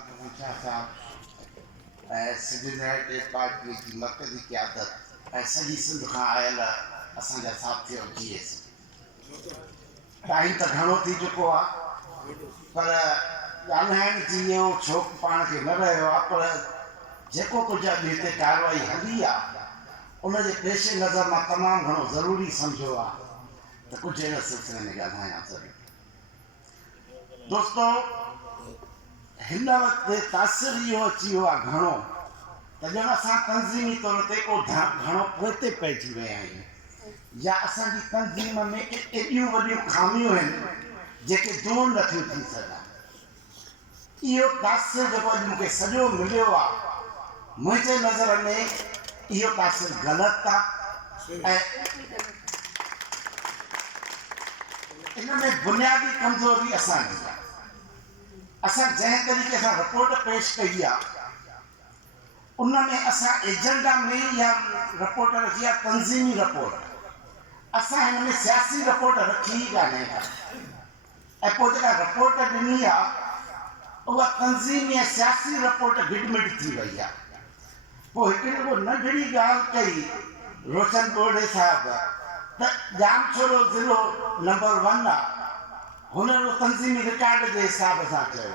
शाह साहब सिंध पार्टी की मरकज़ी क़यादत सॼी सिंध खां आयल असांजा साथी और जीएस टाइम त घणो थी चुको आहे पर ॻाल्हाइण जी इहो शौक़ु पाण खे न रहियो आहे पर जेको कुझु अॼु हिते कार्रवाई हली आहे उनजे पेश नज़र मां तमामु घणो ज़रूरी सम्झो आहे त कुझु हिन सिलसिले में ॻाल्हायां ज़रूरु। दोस्तो हिन वक़्तु तासिर इहो अची वियो आहे घणो त ॼण असां तंज़ीमी तौर ते को घणो पोइते पइजी विया आहियूं या असांजी तंज़ीम में एॾियूं वॾियूं खामियूं आहिनि जेके दूर नथियूं थी सघनि। इहो तासिर जेको अॼु मूंखे सॼो मिलियो आहे मुंहिंजे नज़र में इहो तासिर ग़लति आहे ऐं इन में बुनियादी कमज़ोरी असांजी आहे। असां जंहिं तरीक़े सां रिपोर्ट पेश कई आहे उन में असां एजेंडा में इहा रिपोर्ट रखी आहे तंज़ीमी रिपोर्ट। असां हिन में सियासी रिपोर्ट रखी ई कान्हे ऐं पोइ जेका रिपोर्ट ॾिनी आहे उहा तंज़ीमी ऐं सियासी रिपोर्ट गिडमिड थी वई आहे। पोइ हिकिड़ी उहा नंढड़ी ॻाल्हि कई रोशन ॿोड़े साहिब त जामछोड़ो ज़िलो नंबर 1 आहे। हुन तंज़ीमी रिकॉर्ड के हिसाब सां चयो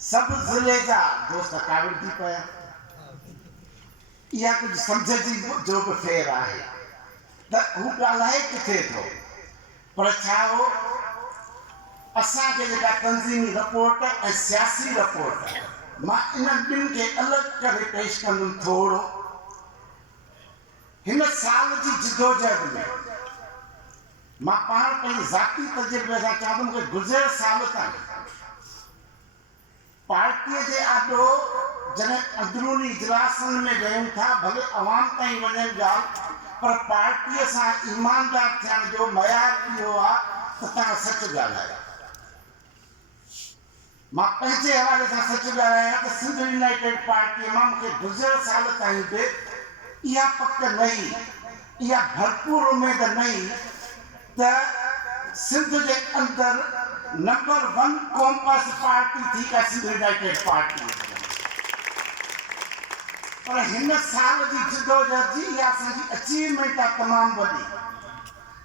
सभु ज़िले जा दोस्त काविड़ थी पिया। इहा कुझु सम्झ जी जो बि फेर आहे त हू ॻाल्हाए किथे थो पर छा हो असांखे जेका तंज़ीमी रिपोर्ट ऐं सियासी रिपोर्ट मां इन ॿिनि खे अलॻि करे पेश कंदुमि थोरो। हिन साल जी जिदोजहद में मां पाण पंहिंजे ज़ाती तजुर्बे सां चवंदुमि कि गुज़िरियल साल ताईं पार्टीअ जे आॾो जॾहिं अंदरूनी इजलासनि में वेहूं था भले अवाम ताईं वञनि ॻाल्हि पर पार्टीअ सां ईमानदार थियण जो मयार इहो आहे त तव्हां सच ॻाल्हायो। मां पंहिंजे हवाले सां सच ॻाल्हायां त सिंध यूनाइटेड पार्टीअ मां मूंखे गुज़िरियल साल ताईं बि इहा पक न हुई, इहा भरपूर उमेद न हुई त सिंध जे अंदरि नंबर 1 कॉम्पस पार्टी थी का सिंध यूनाइटेड पार्टी। पर हिन साल जी जिदोजहद जी इहा असांजी अचीवमेंट आहे तमामु वॾी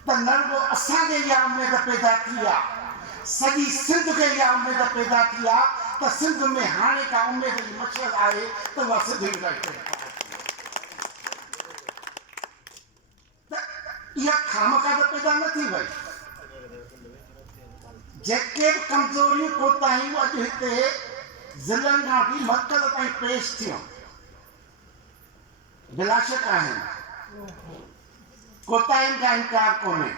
त न रुगो असांखे इहा उमेद पैदा थी आहे सॼी सिंध खे इहा उमेद पैदा थी आहे त सिंध में हाणे का उमेद जी मशल आहे त उहा सिंध यूनाइटेड पार्टी। त इहा खामखा त पैदा न थी वई। जेके बि कमज़ोरियूं कोताहियूं अॼु हिते ज़िलनि खां वठी मर्कज़ ताईं पेश थियूं बिलाशक आहिनि, कोताहियुनि का इनकार कोन्हे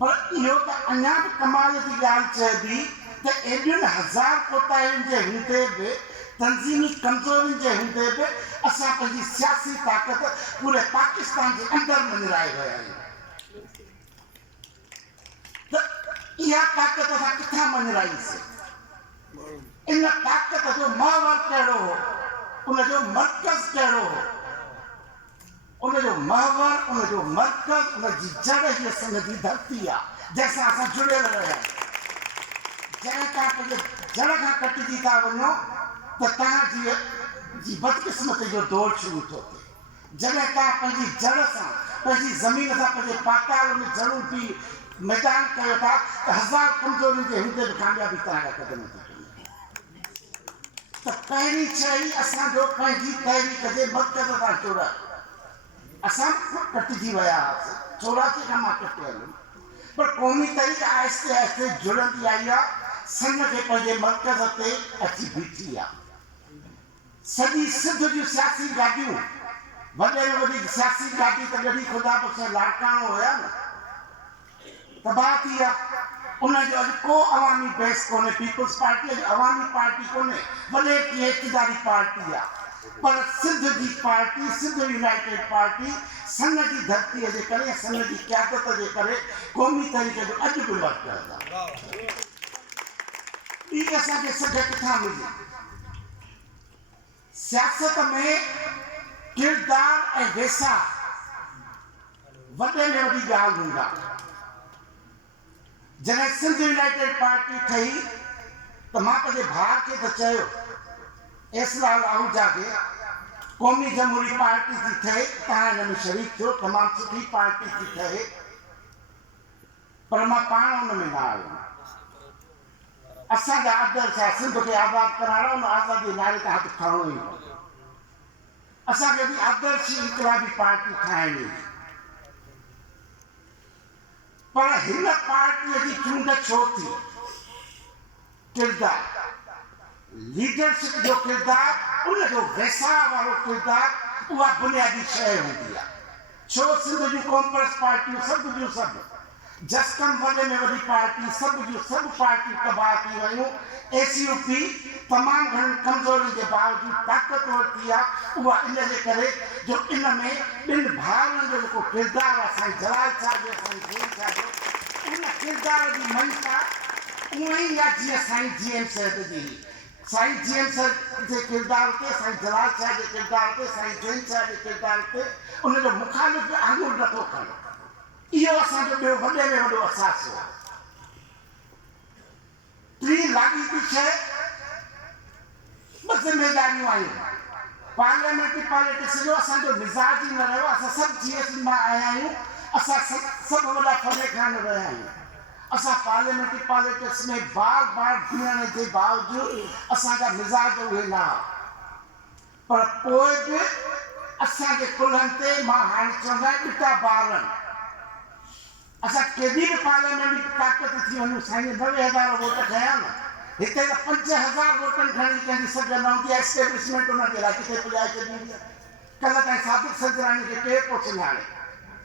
पर इहो त अञा बि कमाल जी ॻाल्हि चइबी त एॾियुनि हज़ार कोताहियुनि जे हूंदे बि तंज़ीमी कमज़ोरियुनि जे हूंदे बि असां पंहिंजी सियासी ताक़त पूरे पाकिस्तान जे अंदरि मंझराए विया आहियूं। त इहा ताक़त असां किथां मंझराईसीं? इन ताक़त जो महवर कहिड़ो हो, उनजो मर्कज़ कहिड़ो हो? उनजो महवर, उनजो मर्कज़, उनजी जड़ हीअ सिंध जी धरती आहे जंहिंसां असां जुड़ियल रहिया आहियूं। जंहिं खां पंहिंजे जड़ खां कटिजी था वञो त तव्हांजी बदकिस्मती जो दौर शुरू थो थिए। जॾहिं तव्हां पंहिंजी जड़ सां पंहिंजी ज़मीन सां पंहिंजे पाताल में जड़ूं थी मैदान कयो था त हज़ार कमज़ोरियुनि जे हूंदे बि कामयाबी तव्हांजा क़दम थी त पहिरीं शइ असांजो पंहिंजी तहरीक जे मर्कज़ सां जुड़ल। असां कटिजी विया हुआसीं 84 खां मां कटियल पर क़ौमी तहरीक आहिस्ते आहिस्ते जुड़ंदी आई आहे, सिंध खे पंहिंजे मर्कज़ ते अची बीठी आहे। सॼी सिंध जूं सियासी गाॾियूं वॾे में वॾी सियासी गाॾी त ॻॾी ख़ुदा बख़्शे लाड़काणो हुया न तबाह थी आहे। उनजो अॼु को अवामी बेस कोन्हे। पीपल्स पार्टी अॼु अवामी पार्टी कोन्हे, भले की इक़्तिदारी पार्टी आहे पर सिंध जी पार्टी सिंध यूनाइटेड पार्टी सन जी धरतीअ जे करे सन जी क़यादत जे करे क़ौमी तरीक़े जो अॼु बि मर्कज़ आहे। ॿी असांखे सघ किथां मिली? सियासत में किरदार ऐं वेसा वॾे में वॾी ॻाल्हि हूंदा। जॾहिं सिंध यूनाइटेड पार्टी ठही तो मां पंहिंजे भाउ खे त चयो एसलाल आहूजा खे क़ौमी जमहूरी पार्टी थी ठहे, तव्हां हिन में शरीक थियो, तमामु सुठी पार्टी थी ठहे, पर मां पाण हुन में न आयुमि। असांजा आदर्श आहे सिंध खे आज़ादु कराइणो, हुन आज़ादी नारे ते हथु खणणो ई हो। असांखे बि आदर्श इनकलाबी पार्टी ठाहिणी, पर हिन पार्टीअ जी चूंड छो थी? किरदार, लीडरशिप जो किरदार, उनजो वैसाह वारो किरदार, उहा बुनियादी शइ हूंदी आहे। छो सिंध जूं कॉन्ग्रेस पार्टियूं सभु जूं सभु, जसकम वॾे में वॾी पार्टी, सभु जूं सभु पार्टियूं तबाह थी वयूं। एसीयूपी तमामु घणियूं कमज़ोरियुनि जे बावजूदि ताक़तवर थी आहे। उहा इन जे करे जो इन में ॿिनि भाउरनि जो जेको किरदारु आहे, साईं जलाल साहिब जो, साईं जैन साहिब जो, उन किरदार जी ममता उहा ई आहे जीअं साईं जीएम साहिब जी। साईं जीएम साहिब जे किरदार ते, साईं जलाल साहिब जे किरदार ते, साईं जैन साहिब जे किरदार ते उनजो मुखालिफ़ आङुर नथो खणे। इहो असांजो ॿियो वॾे में वॾो असास हो। टी लाॻीती शइ, ॿ ज़िमेदारियूं आहियूं। पार्लियामेंट्री पॉलिटिक्स जो असांजो मिज़ाज ई न रहियो। असां सभु जीएसटी मां आया आहियूं, असां सभु वॾा फले खान रहिया आहियूं। असां पार्लियामेंट्री पॉलिटिक्स में बार बार बीहण जे बावजूदि असांजा मिज़ाज उहे न हुआ, पर पोइ बि असांजे कुल्हनि ते मां हाणे चवंदा आहियूं ॿिटा ॿारनि। असां केॾी बि पार्लियामेंट ताक़त थी वञूं, साईं 90,000 वोट खया न, हिते त 5,000 वोटनि खणी कंहिंजी सघ न हूंदी आहे। एस्टेब्लिशमेंट उनजे लाइ किथे पुॼाए छॾींदी आहे। कल्ह ताईं सादिक सजरानी खे केरु थो सुञाणे?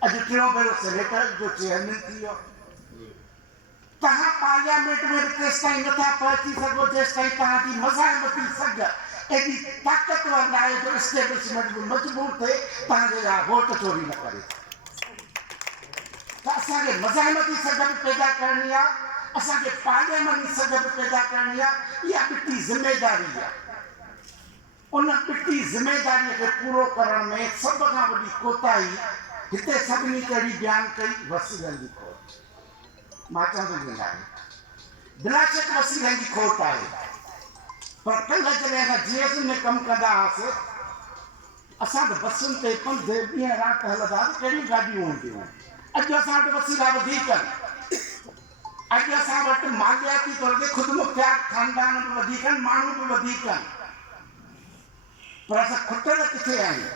अॼु टियों भेरो सेनेटर जो चेयरमैन थी वियो। तव्हां पार्लियामेंट में बि तेसि ताईं नथा पहुची सघो जेसि ताईं तव्हांजी मज़ाहिमती सघ एॾी ताक़तवर न आहे जो एस्टेब्लिशमेंट बि मजबूर थिए तव्हांजे वोट चोरी न करे। त असांखे मज़ाहिमती सघ बि पैदा करणी आहे, असांखे पार्लियामेंटी सघ बि पैदा करणी आहे। इहा ॿिटी ज़िमेदारी आहे। उन ॿिटी ज़िमेदारीअ खे पूरो करण में सभ खां वॾी कोताही हिते सभिनी कहिड़ी बयानु कई, वसीलनि जी खोट। मां चवंदो ई आहे बिला शक वसीलनि जी खोट आहे, पर कल्ह जॾहिं असां जीएसटी में कमु कंदा हुआसीं, असां त बसुनि ते पंधु ॾींहं राति हलंदा हुआसीं, कहिड़ियूं गाॾियूं हूंदियूं। अॼु असां वटि वसीला वधीक आहिनि। अॼु असां वटि मालियाती तौर ते ख़ुदि मुख्तियार ख़ानदान बि वधीक आहिनि, माण्हू बि वधीक आहिनि, पर असां खुटल किथे आहियूं?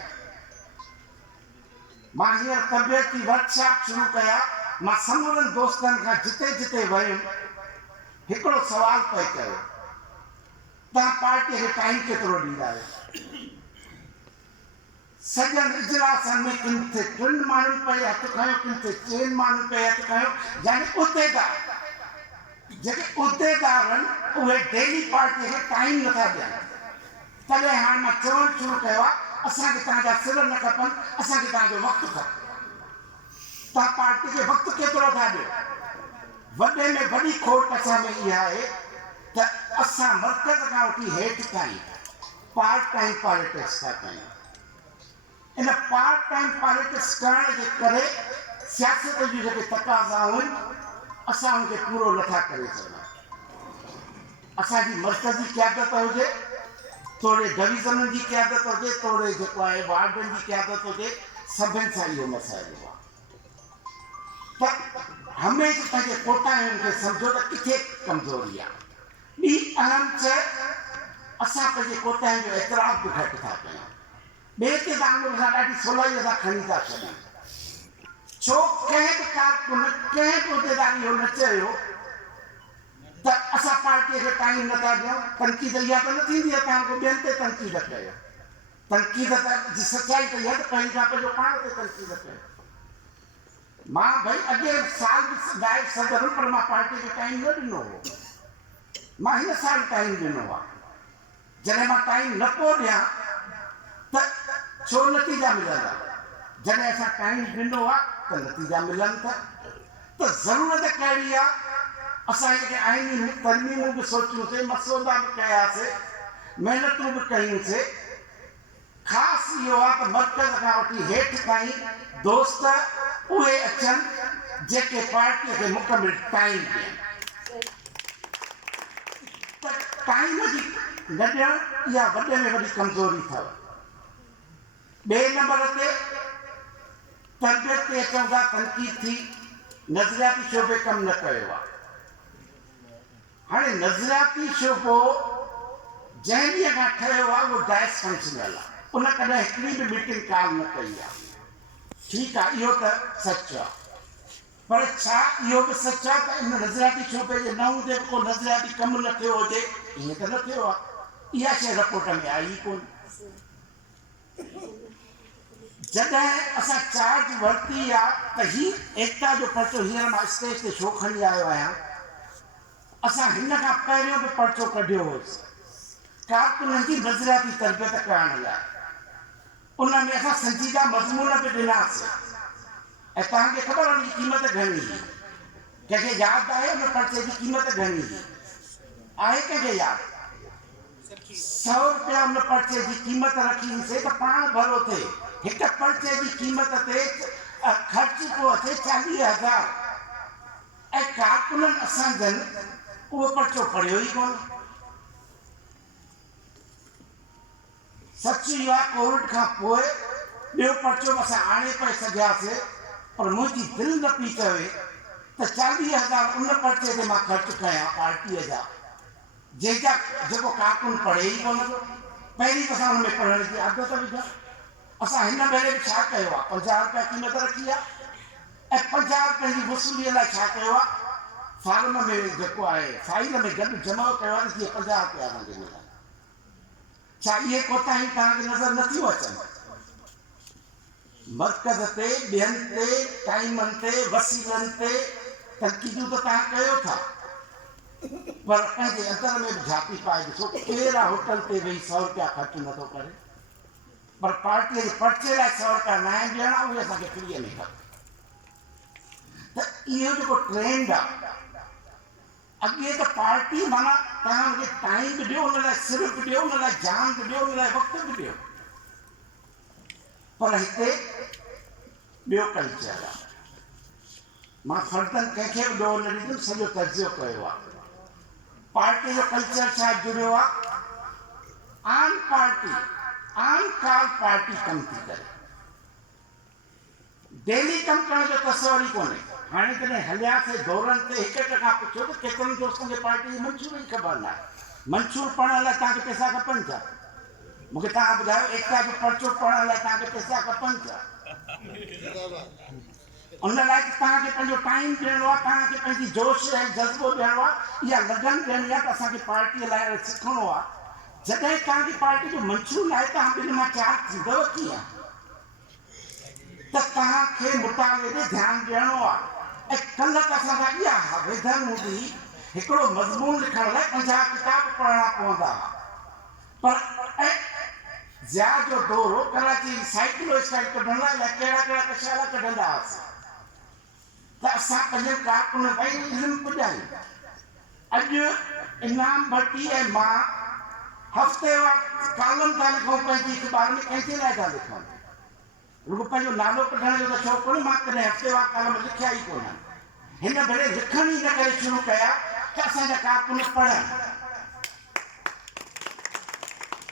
मां हींअर तबियत जी वर्कशॉप शुरू कया। मां समूरनि दोस्तनि खां जिते जिते वयुमि हिकिड़ो सुवालु पिए कयो, तव्हां पार्टीअ खे टाइम केतिरो ॾींदा आहियो? सॼनि इजलासनि में किन ते 3 माण्हुनि पे हथु खयो, किन ते 4 माण्हुनि पे हथु खयो। यानी उहिदेदार, जेके उहिदेदार आहिनि उहे डेली पार्टीअ खे टाइम नथा ॾियनि। तॾहिं हाणे मां चवणु शुरू कयो आहे, असांखे तव्हांजा सिर न खपनि, असांखे तव्हांजो वक़्तु खपे। तव्हां पार्टी खे वक़्तु केतिरो था ॾियो? वॾे में वॾी खोट असां में इहा आहे त असां मर्कज़ खां वठी हेठि ताईं पार्ट टाइम पॉलिटिक्स था कयूं। इन पार्ट टाइम पॉलिटिक्स करण जे करे सियासत जूं जेके तक़ाज़ाऊं आहिनि असां उनखे पूरो नथा करे सघूं। असांजी मर्कज़ी क़यादत हुजे, तोड़े डिवीज़ननि जी क़यादत हुजे, तोड़े जेको आहे वार्डनि जी क़यादत हुजे, सभिनि सां इहो मसइलो आहे। त हमेशह पंहिंजे कोटायुनि खे सम्झो त किथे कमज़ोरी आहे। ॿी अहम शइ, असां पंहिंजे कोटायुनि जो एतिराफ़ बि घटि था कयूं। ॿिए ते आङुर सां ॾाढी सवलाईअ सां खणी था छॾियूं। छो कंहिं बि कारकुन, कंहिं बि उहिदेदारी इहो न चयो त असां पार्टीअ खे टाइम नथा ॾियूं। तनक़ीद इहा त न थींदी आहे तव्हां को ॿियनि ते तनक़ीद कयो। तनक़ीद जी सचाई त इहा त पंहिंजी खां पंहिंजो पाण ते तनक़ीद कयो। मां भई अॻे साल बि नाइब सदर हुयुमि, पर मां पार्टी खे टाइम न ॾिनो हो। मां हिन साल टाइम ॾिनो आहे। जॾहिं मां टाइम न पियो ॾियां त छो नतीजा मिलंदा? जॾहिं असां टाइम ॾिनो आहे त नतीजा मिलनि था। त ज़रूरत कहिड़ी आहे? असां जेके आइनी तरमीमूं बि सोचियूंसीं, मसौदा बि कयासीं, महिनतूं बि कयूंसीं। ख़ासि इहो आहे त मर्कज़ खां वठी हेठि ताईं दोस्त उहे अचनि जेके पार्टीअ खे मुकमिल टाइम ॾियनि। त टाइम जी गॾण इहा वॾे में वॾी कमज़ोरी अथव। ॿिए नंबर ते तरबियत ते अचूं था, तनक़ीद थी, नज़रियाती शोबे कमु न कयो आहे। हाणे नज़रियाती शोबो जंहिं ॾींहं खां ठहियो आहे उहो डाइस फंक्शनल आहे, उन कॾहिं हिकिड़ी बि मीटिंग कॉल न कई आहे। ठीकु आहे, इहो त सच आहे, पर छा इहो बि सच आहे त इन नज़रियाती शोबे जे न हूंदे बि को नज़रियाती कमु न थियो हुजे? ईअं त न थियो आहे, इहा शइ रिपोर्ट में आई ई कोन। जॾहिं असां चार्ज वरिती आहे त ही एकता जो पर्चो हींअर मां स्टेज ते छो खणी आयो आहियां, असां हिन खां पहिरियों बि पर्चो कढियो होसि कारकुननि जी नज़रियाती तरबियत करण लाइ। उन में असां संजीदा मज़मून बि ॾिनासीं ऐं तव्हांखे ख़बर आहे उनजी क़ीमत घणी हुई। कंहिंखे यादि आहे उन पर्चे जी क़ीमत घणी हुई? आहे कंहिंखे यादि? 100 रुपया उन पर्चे जी क़ीमत रखी हुईसीं त पाण भरो थिए। हिक पर्चे जी क़ीमत ते ख़र्च पियो अचे 40,000 ऐं कारकुननि असांजनि उहो पर्चो पढ़ियो ई कोन। सच इहो आहे, कोविड खां पोइ ॿियो पर्चो असां आणे पए सघियासीं, पर मुंहिंजी दिलि न पई चवे त 40,000 उन पर्चे ते मां ख़र्च कयां पार्टीअ जा, जंहिंजा जेको कारकुन पढ़े ई कोन थो। पहिरीं त असां हुन में पढ़ण जी आदत विझां। असां हिन भेरे बि छा कयो आहे, 50 रुपया क़ीमत रखी आहे ऐं 50 रुपयनि जी वसूलीअ लाइ छा कयो आहे, फार्म में जेको आहे फाइल में गॾु जमा कयो आहे, जीअं 50 रुपया असांखे मिलनि। छा इहे कोताही तव्हांखे नज़र नथियूं अचनि? मर्कज़ ते, ॿियनि ते, टाइमनि ते, वसीलनि ते तनक़ीदूं त तव्हां कयो था, पर पंहिंजे अंदर में बि झांकी पाए ॾिसो केरु आहे होटल ते वेही 100 रुपया ख़र्च नथो करे, पर पार्टीअ जे पर्चे लाइ 100 रुपया न आहिनि ॾियणा, उहे असांखे फ्रीअ में खपे। त इहो जेको ट्रेंड आहे, अॻे त पार्टी माना तव्हां हुनखे टाइम बि ॾियो, हुन लाइ सिर बि ॾियो, हुन लाइ जान बि ॾियो, हुन लाइ वक़्तु बि ॾियो, पर हिते ॿियो कल्चर आहे। मां फर्दनि कंहिंखे बि ॾोह न ॾींदुमि, सॼो तजियो कयो आहे। पार्टी जो कल्चर छा जुड़ियो आहे? आन पार्टी, आन काल पार्टी कमु थी करे, डेली कमु करण जो तसवर ई कोन्हे। हाणे कॾहिं हलियासीं दौरनि ते, हिक खां पुछो त केतिरनि दोस्तनि खे पार्टी जी मंशूर ई ख़बर न आहे। मंशूर पढ़ण लाइ तव्हांखे पैसा खपनि छा? मूंखे तव्हां ॿुधायो, एकता जो पर्चो पढ़ण लाइ तव्हांखे पैसा खपनि छा? उन लाइ तव्हांखे पंहिंजो टाइम ॾियणो आहे, तव्हांखे पंहिंजी जोश ऐं जज़्बो ॾियणो आहे, इहा लगन ॾियणी आहे त असांखे पार्टीअ लाइ सिखणो आहे। जॾहिं तव्हांजी पार्टी जो मंशूर न आहे, तव्हां ॿिनि मां 4 थींदव कीअं? त तव्हांखे मुताले ते ध्यानु ॾियणो आहे। ऐं कल्ह त असां खां इहा वेधन हूंदी, हिकिड़ो मज़मून लिखण लाइ 50 किताब पढ़णा पवंदा, पर ऐं ज़िया जो दौरो कराची साइकिलो स्टाइल कढण लाइ कहिड़ा कहिड़ा कशाला कढंदा हुआसीं त असां पंहिंजे कारकुन ताईं इल्मु पुॼायूं। अॼु इनाम भट्टी ऐं मां हफ़्तेवार कालम था लिखूं पंहिंजी अख़बार में, कंहिंजे लाइ था लिखूं? रुॻो पंहिंजो नालो कढण जो त शौक़ु कोन्हे, मां कॾहिं हफ़्तेवार कालम लिखिया ई कोन। हिन भेरे लिखण ई न करे शुरू कया त असांजा कारकुन पढ़नि।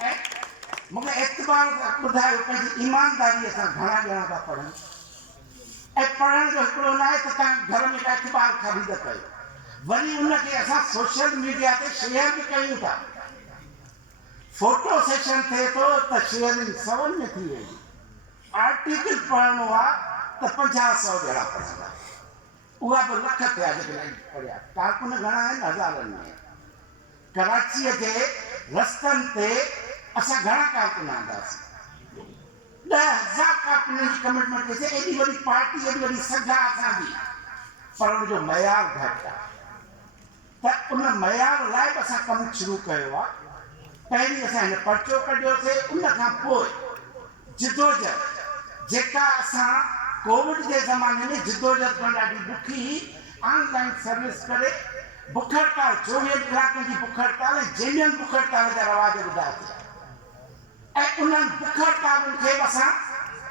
ऐं मूंखे एतबार ॿुधायो, पंहिंजी ईमानदारीअ सां घणा ॼणा था पढ़नि? ऐं पढ़ण जो हिकिड़ो न आहे त तव्हां घर में का अख़बार ख़रीद कयो, वरी उनखे असां सोशल मीडिया ते शेयर बि कयूं था। फोटो सेशन थिए थो त शेयरिंग 100 में थी वेंदी। आर्टिकल पढ़णो आहे त 50-100 ॼणा पढ़ंदा, उहा बि लख थिया जेकॾहिं पढ़िया। कारकुन घणा आहिनि? हज़ारनि में। कराचीअ जे रस्तनि ते असां घणा कारकुन आंदासीं? 10,000 कारकुननि जी कमिटमेंट कईसीं। एॾी वॾी पार्टी, एॾी वॾी सघा असांजी, पर उनजो मयार घटि आहे। त उन मयार लाइ बि असां कमु शुरू कयो आहे। पहिरीं असां हिन पर्चो कढियोसीं, उन खां पोइ जिदोजहद जेका असां कोविड जे ज़माने में जिदोजहद करणु ॾाढी ॾुखी, ऑनलाइन सर्विस करे बुख हड़ताल, 24 कलाकनि जी बुख हड़ताल ऐं जेन्युइन बुख हड़ताल जा रवाज ॿुधायासीं। ऐं उन्हनि बुख हड़तालुनि खे बि असां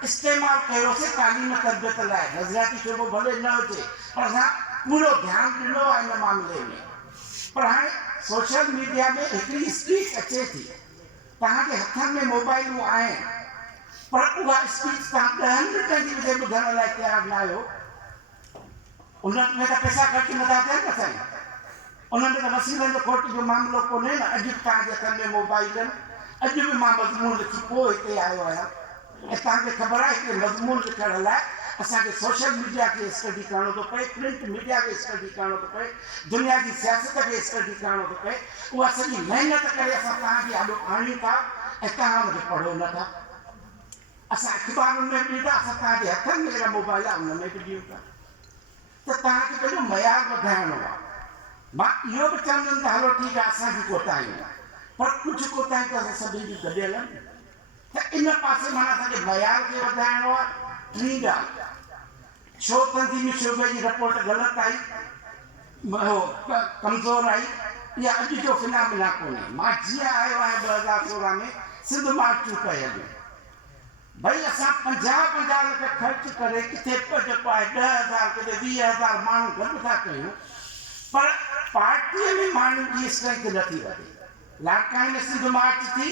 इस्तेमालु कयोसीं तालीम तरबियत लाइ। नज़रियाती शोबो भले न हुजे, पर असां पूरो ध्यानु ॾिनो आहे इन मामले में। पर हाणे सोशल मीडिया में हिकिड़ी स्पीच अचे थी, तव्हांजे हथनि में मोबाइलूं आहिनि, पर उहा स्पीच तव्हां 10 मिंटनि जी बि ॿुधण लाइ तयारु न आहियो। उन में त पैसा ख़र्च नथा थियनि न साईं, उन में त वसीलनि जो खोट जो मामिलो कोन्हे न। अॼु बि तव्हांजे हथनि में मोबाइल आहिनि, अॼु बि मां मज़मून लिखी पोइ हिते आयो आहियां, ऐं तव्हांखे ख़बर आहे कि मज़मून लिखण लाइ असांखे सोशल मीडिया खे स्टडी करणो थो पए, प्रिंट मीडिया खे स्टडी करणो थो पए, दुनिया जी सियासत खे स्टडी करणो थो पए। उहा सॼी महिनत करे असां तव्हांखे आॾो आणियूं था ऐं तव्हां हुनखे पढ़ो नथा। असां अख़बारुनि में बि ॾींदा, असां तव्हांजे हथनि में जेका मोबाइल आहे उन में बि ॾियूं था। त तव्हांखे पंहिंजो मयार वधाइणो आहे। मां इहो बि चवंदुमि त हलो ठीकु आहे, असां बि कोताहियूं, पर कुझु कोताहियूं त असां सभिनी जूं गॾियल आहिनि। त इन पासे माना असांखे मयार खे वधाइणो आहे। ॿी ॻाल्हि, छो तंज़ीमी शोबे जी रिपोर्ट ग़लति आई, कमज़ोर आई, इहा अॼु जो फिनामिना कोन्हे। मां जीअं आयो आहियां 2016 में सिंध मार्चूं कयल, भई असां 50-50 लख ख़र्च करे किथे जेको आहे 10,000 किथे 20,000 माण्हू गॾु था कयूं, पर पार्टीअ में माण्हुनि जी स्ट्रेंथ नथी वधे। लाड़काने में सिंध मार्च थी,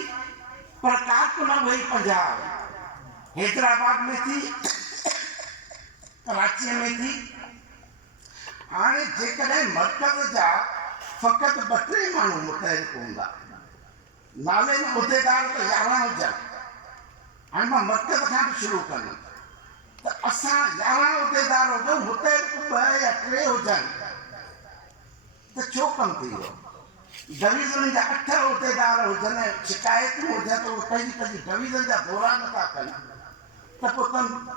पर कारकुन उहे 50, हैदराबाद में थी, कराची में थी। हाणे जेकॾहिं मर्कज़ जा फ़क़ति 2-3 माण्हू मुतहरिक हूंदा, नाले में उहिदेदार त 11 हुजनि, हाणे मां मर्कज़ खां बि शुरू कंदुमि, त असां 11 उहिदेदार हुजूं, मुतहरिक 2 या 3 हुजनि, त छो कमु थी वियो? डिवीज़न जा 8 उहिदेदार हुजनि, शिकायतूं हुजनि, त उहे पंहिंजी डिवीज़न जा दौरा नथा कनि, त पोइ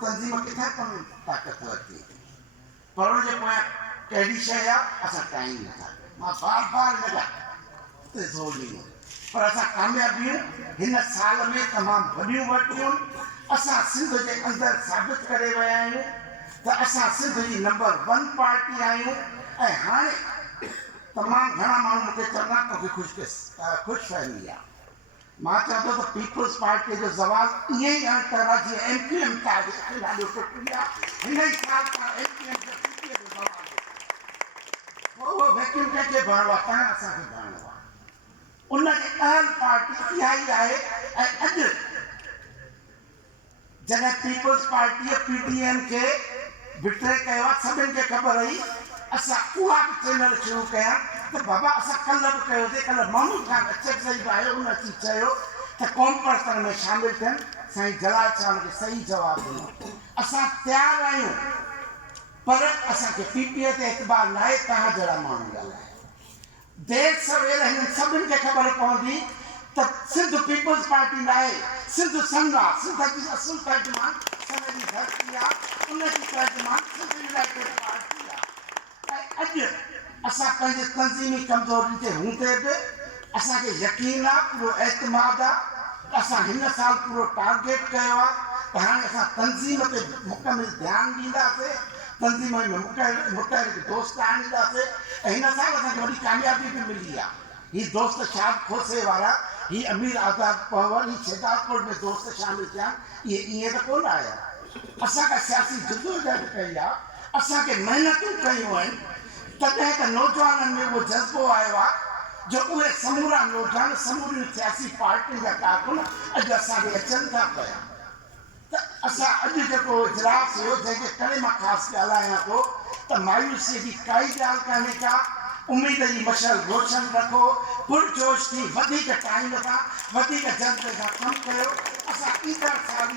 तंज़ीम किथां कमु ताक़त वरिती? पर हुनजे पोयां कहिड़ी शइ आहे, असां टाइम नथा ॾियूं। मां बार हिन ॻाल्हि ते ज़ोर ॾींदुमि, पर असां कामयाबियूं हिन साल में तमामु वॾियूं वरितियूं। असां सिंध जे अंदरि साबित करे विया आहियूं त असां सिंध जी नंबर 1 पार्टी आहियूं। ऐं हाणे तमामु घणा माण्हू मूंखे चवंदा तोखे ख़ुशफ़हमी आहे। मां चवंदो त पीपल्स पार्टी जो ज़वाल ईअं ई हर तरह जी MQM ॾाढो टुटी आहे। हिन ई साल खां MQM जो PPA जो ज़वाल उहो वैक्यूम कंहिंखे भरिणो आहे, तव्हां असांखे भरिणो आहे। उनजी अहम पार्टी इहा ई आहे। ऐं अॼु जॾहिं पीपल्स पार्टीअ PDM खे बिट्रे कयो आहे, सभिनि खे ख़बर हुई, असां उहा बि चैनल शुरू कया त बाबा असां कल्ह बि कयोसीं। कल्ह महमूद खान अचक साईं बि आयो, उन अची चयो त कौम पर्सन में शामिल थियनि। साईं जलाल साहब खे सही जवाबु ॾिनो। असां तयारु आहियूं, पर असांखे PPA ते एतबार न आहे। तव्हां जहिड़ा माण्हू ॻाल्हायो देर सवेर हिननि सभिनि खे ख़बर पवंदी त सिंध पीपल्स पार्टी न आहे, सिंध संघ आहे। सिंध जी असुल तर्जुमान संघ जी धरती आहे, उनजी तर्जुमान सिंध यूनाइटेड पार्टी आहे। ऐं अॼु असां पंहिंजे तंज़ीमी कमज़ोरी जे हूंदे बि असांखे यकीन आहे, पूरो एतमाद आहे। असां हिन साल पूरो टारगेट कयो आहे त हाणे असां तंज़ीम ते मुकमिल ध्यानु ॾींदासीं, तंज़ीम में मुतहरिक दोस्त आणींदासीं। ऐं हिन साल असांखे वॾी कामयाबी बि मिली आहे। हीअ दोस्त शाद खोसे वारा, हीअ अमीर आज़ाद पवर, हीअ शेदारपुर में दोस्त शामिल थिया आहिनि। इहे ईअं त कोन आया, असांखां सियासी जदोजहद कई आहे, असांखे महिनतूं कयूं आहिनि। तॾहिं त नौजवाननि में उहो जज़्बो आयो आहे जो उहे समूरा नौजवान, समूरियूं सियासी पार्टियुनि जा कारकुन अॼु असांखे अचनि था पिया। त असां अॼु जेको इजलास हुयो, जंहिंजे करे मां ख़ासि ॻाल्हायां थो, त मायूसीअ जी काई ॻाल्हि कान्हे का। उमेद जी मशल रोशन रखो, पुरजोश थी वधीक टाइम सां, वधीक जल्द सां कमु कयो। असां ईंदड़ साल